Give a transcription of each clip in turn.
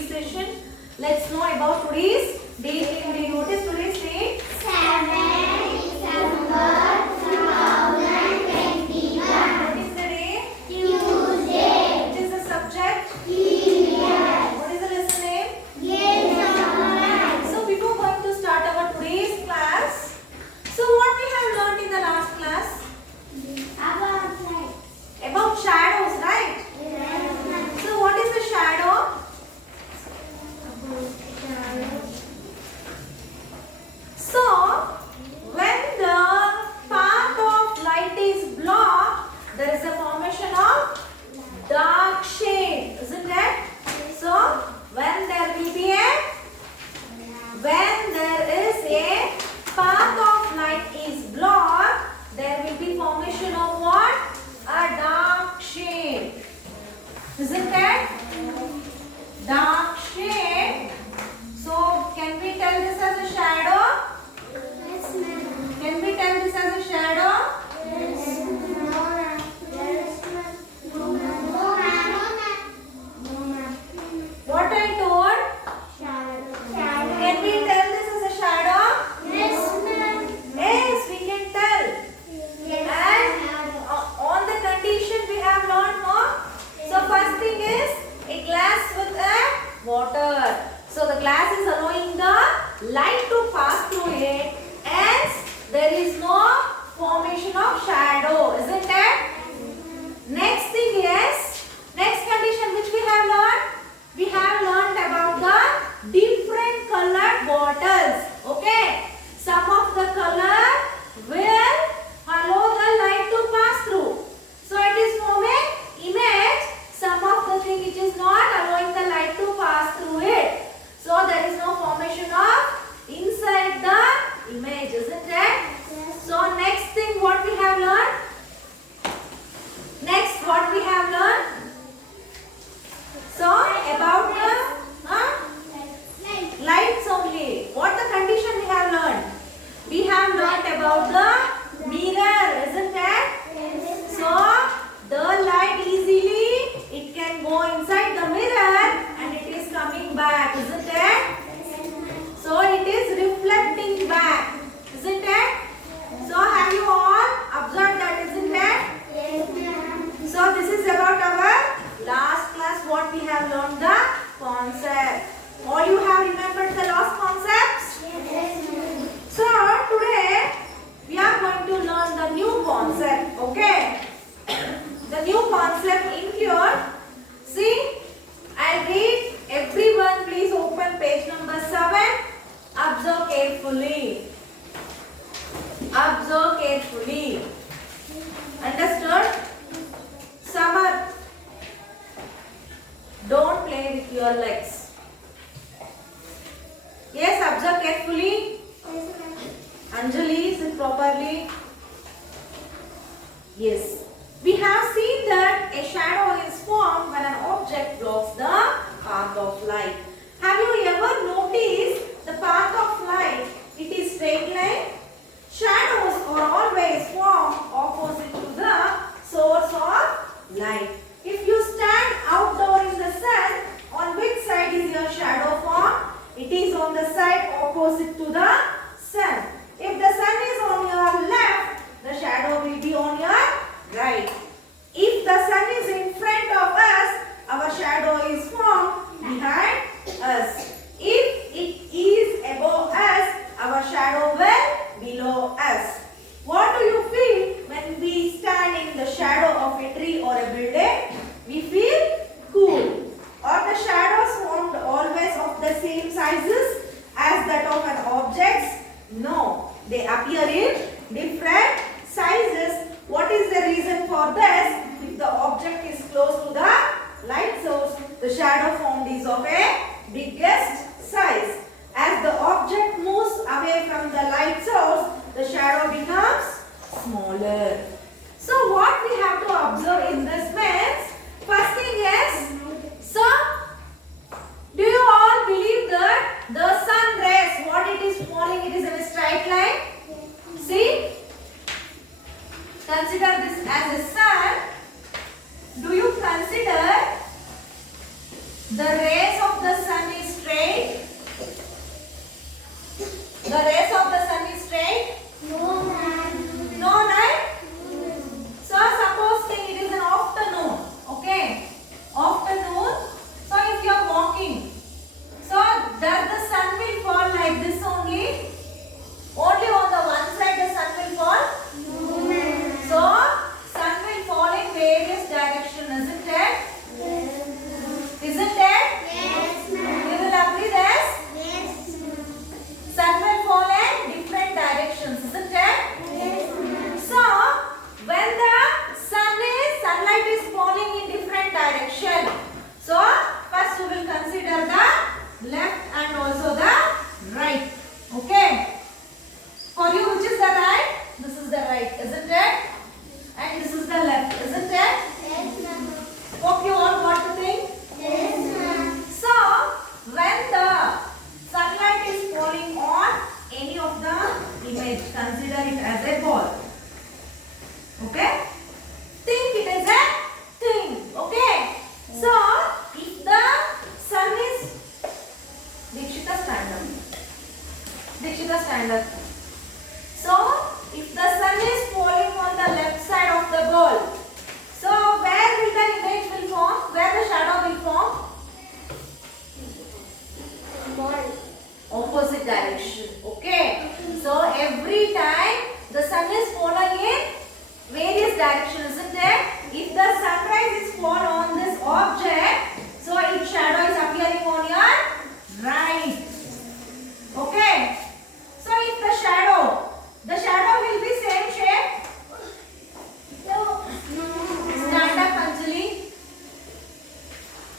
today's session. Let's know about today's date. Can you notice today's date? 7 December 2021. What is the day? Tuesday. What is the subject? EVS. What is the lesson name? Grade-2. So before going to start our today's class, so what we have learned in the last class? About shadows, right? So what is the shadow? So when the path of light is blocked, there is a formation of dark shade, isn't it? So when there is a path of light is blocked, there will be formation of what? A dark shade, isn't it? Dark shade. So can we tell this as a shadow? Yes, ma'am. Can we tell this as a shadow? Yes, ma'am. No, ma'am. What I told? Can we tell this as a shadow? Yes, ma'am. Yes, we can tell. And on the condition we have learned more. So first thing is a glass with a water. So the glass is allowing the light to pass through it, and there is no formation of shadow, isn't it? Next thing is, next condition which we have learned. We have learned about the different colored bottles. Okay, some of the color will allow the light to pass through. So it is forming image. Some of the thing which is not allowing the light to pass through it. So there is no formation of inside the image, isn't it? So next thing what we have learned? Next what we have learned? So about the lights only. What the condition we have learned? We have learned about the mirror, isn't it? So the light easily it can go inside the mirror and it is coming back, isn't it? So it is reflecting back, isn't it? So have you all observed that, isn't it? So this is about our last class what we have learned the concept. All you have remembered the last concepts? So today we are going to learn the new concept, okay? The new concept include, see, I'll read, everyone please open page number 7, observe carefully. Observe carefully. Understood? Summer, don't play with your legs. Yes, observe carefully. Anjali, is it properly? Yes. We have seen that a shadow is formed when an object blocks the path of light. Have you ever noticed the path of light? It is straight line. Shadows are always formed opposite to the source of light. If you stand outdoor in the sun, on which side is your shadow formed? It is on the side opposite to the sun. If the sun is on your left, the shadow will be on your right. If the sun is in front of us, our shadow is formed behind us. If it is above us, our shadow will below us. What do you feel when we stand in the shadow of a tree or a building? We feel cool. Are the shadows formed always of the same sizes as that of an object? No, they appear in different sizes. What is the reason for this? If the object is close to the light source, the shadow formed is of a biggest size. As the object moves away from the light source, the shadow becomes smaller. So what we have to observe in this means, first thing is, so do you all believe that the sun rays, what it is falling, it is in a straight line? See? Consider this as a sun. Do you consider the rays of the sun stand up. So, if the sun is falling on the left side of the ball, so where will the image will form? Where the shadow will form? Ball. Opposite direction. Okay. So every time the sun is falling in various directions, isn't it? If the sunrise is fall on this object, so its shadow is appearing on your right. Okay. So if the shadow will be same shape. No. Stand up, Anjali.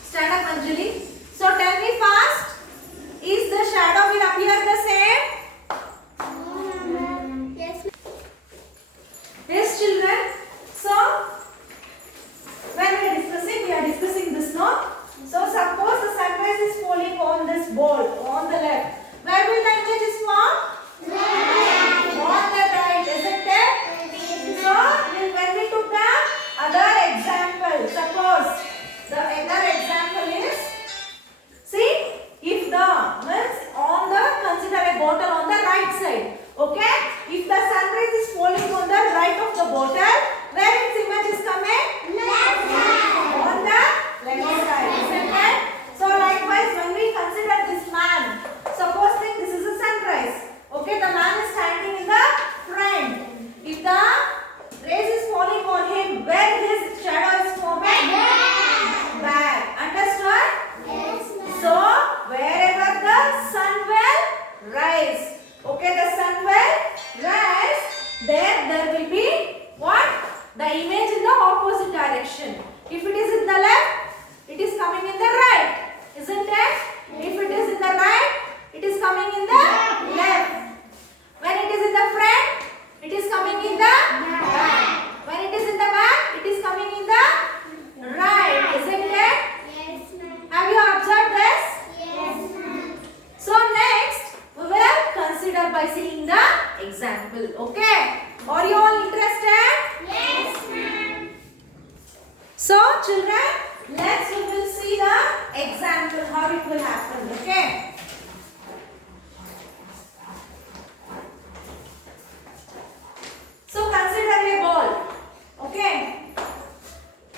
Stand up, Anjali. So tell me fast. Is the shadow will appear the same? Yes. Yes, children. So when we are discussing this now. So suppose the sunrise is falling on this ball on the left. Where will the image is formed? On the right, isn't it? So when we took the other example, suppose the other example is, see, if the means on the, consider a bottle on the right side. Okay, if the sunrise is falling on the right of the bottle, where its image is coming? Left side. On the left side, isn't it? So likewise, when we consider this man, suppose think this is a sunrise. Okay, the man is standing in the front. If the rays is falling on him, where his shadow is forming? Back. Understood? Yes, ma'am. So wherever the sun will rise, okay, the sun will rise, there will be what? The image in the opposite direction. If it is in the left, it is coming in the right, isn't it? If it is in the right, it is coming in the left. When it is in the front, it is coming in the back. When it is in the back, it is coming in the right, isn't it? Yes, ma'am. Have you observed this? Yes, ma'am. So next we will consider by seeing the example. Okay? Are you all interested? Yes, ma'am. So children, we will see the example how it will happen. Okay? So consider a ball. Okay?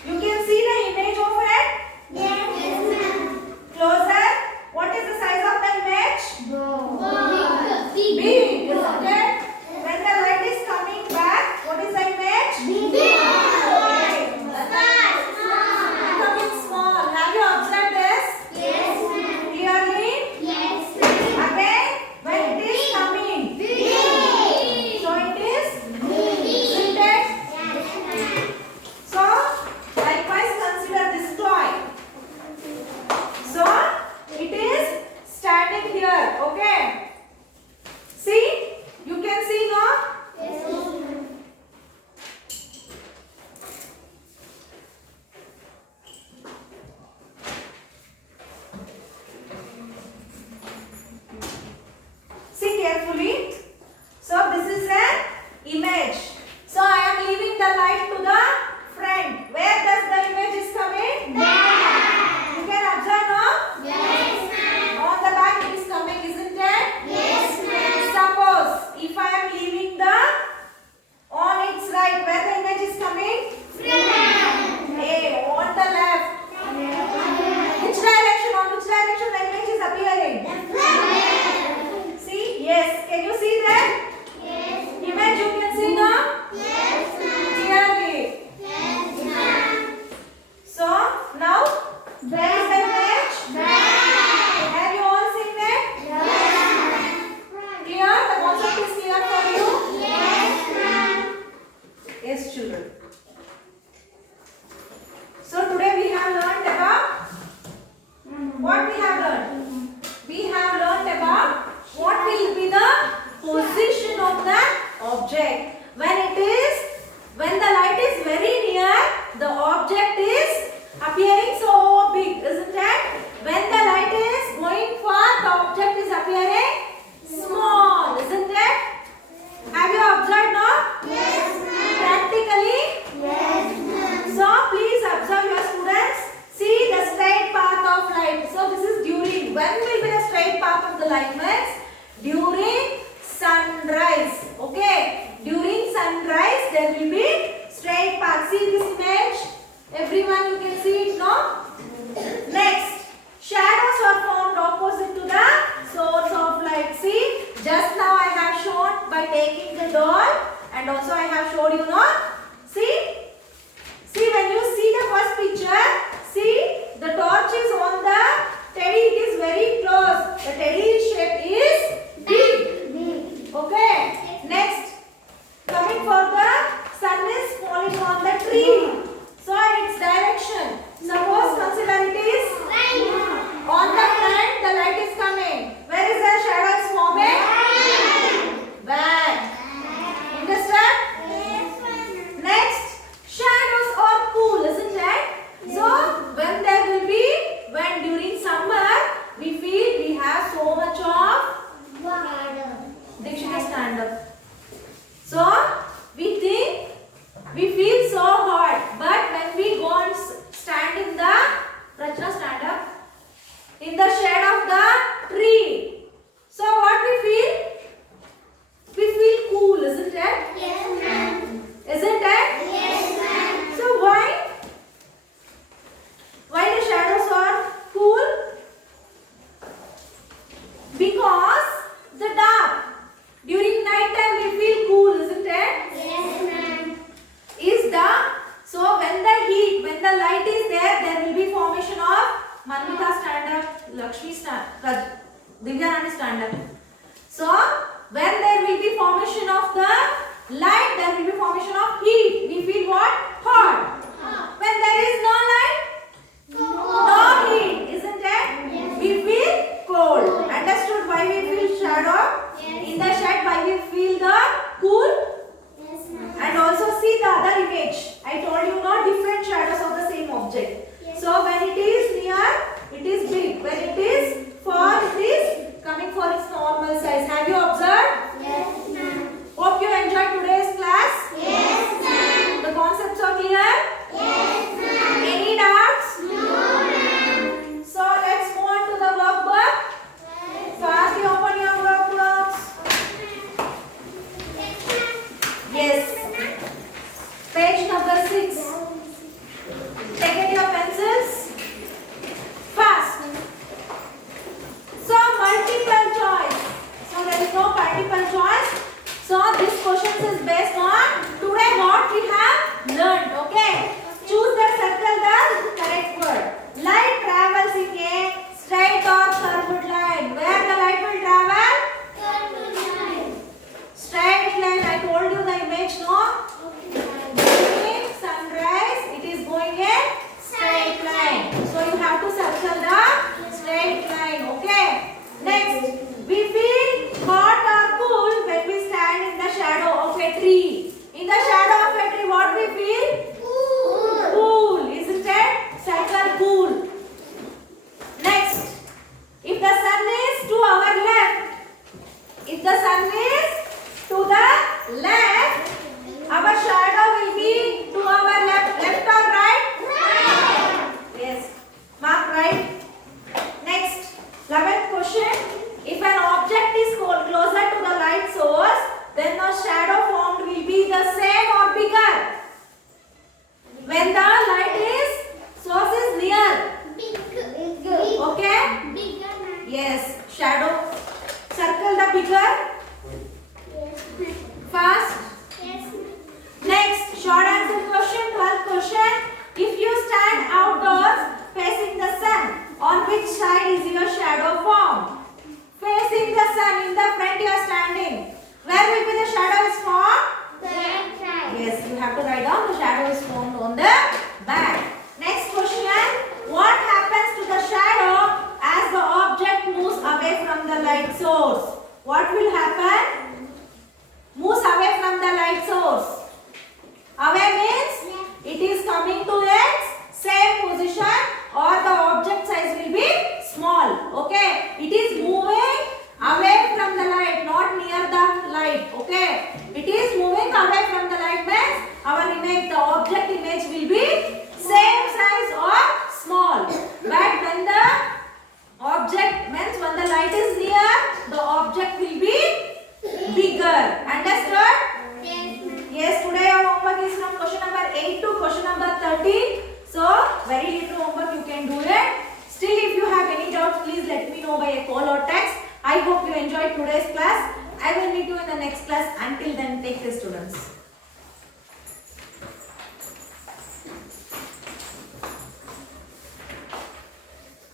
You can see the image of it. Yes, ma'am. Closer. What is the size of the image? Ball. Big, isn't it? When the light is coming back, what is the image? Big. Okay. Small. Becoming small. Have you observed this? Yes, ma'am. Clearly? Yes, ma'am. Again, when it is coming. Big. So it is, Big. isn't it? Yes, ma'am. So, likewise consider this toy. So, it is standing here. Okay? See? You can see now? Yes, ma'am. See carefully. So this is an image. So I am leaving the light to the front. Where does the image is coming? Back. You can observe now. Yes, ma'am. On the back it is coming, isn't it? Yes, ma'am. Suppose if I am leaving the on its right, where the image is coming? Front. Hey, on the left. Which direction? On which direction the image is appearing? Front. See? Yes. Can you see that? Yes. Image you can see now? Yes, ma'am. Clearly. Yes, ma'am. So now where is the image? Back. Have you all seen it? Yes, ma'am. Clear? The concept is clear for you? Yes, ma'am. Yes, children. So today we have learned about what we have learned. We have learned about what will be the position of the object. When the light is very near, the object is appearing so big, isn't it? When the light is going far, the object is appearing small, isn't it? Have you observed now? Yes, ma'am. Practically? Yes, ma'am. So please observe your students. See the straight path of light. So this is during. When will be the straight path of the light means? During sun Lakshmi Divya stand up. So when there will be formation of the light, there will be formation of heat. We feel what? Hot. When there is no light, no heat, isn't it? We feel cold. Understood why we feel shadow? In the shade, why we feel the cool? And also see the other image. I told you no different shadows of the same object. So when it is near, it is big. When it is far, it is coming for its normal size. Have you observed? Yes, ma'am. Hope you enjoyed today's class. Yes, ma'am. The concepts are clear? Yes, ma'am. Any doubts? No, ma'am. So let's move on to the workbook. Fastly open your workbooks. Yes. Page number 6. Take out your pencils. Fast. So multiple choice. So there is no multiple choice. So this question is based on today what we have learned. Okay. Choose the circle the correct word. Light travels in a straight or curved line. Where the light will travel? Straight line. I told you the image, no? During sunrise, it is going in straight line. So you have to circle the straight line. Okay. Next, we feel hot or cool when we stand in the shadow of a tree. In the shadow of a tree, what we feel? Cool, isn't it? Circle cool. Next, if the sun is to our left, if the sun is to the left, our shadow will be to our left. Left or right? Right. Yes. Mark right. Next, 11th question. If an object is closer to the light source, then the shadow formed will be the same or bigger. When the light source is near. Okay? Yes. Shadow. Circle the bigger. Fast. Next, short answer question, 12th question. If you stand outdoors facing the sun, on which side is your shadow formed? Facing the sun, in the front you are standing. Where will be the shadow is formed? Yes, you have to write down the shadow is formed on the back. Next question, what happens to the shadow as the object moves away from the light source? What will happen? Moves away from the light source. Away means it is coming to its same position or the object size will be small. Okay. It is moving away from the light, not near the light. Okay. It is moving away from the light means our image, the object image will be same size or small. But when the object means when the light is near, the object will be bigger. Understood? Yes, today our homework is from question number 8 to question number 13. So, very little homework you can do it. Still, if you have any doubts, please let me know by a call or text. I hope you enjoyed today's class. I will meet you in the next class. Until then, take care, students.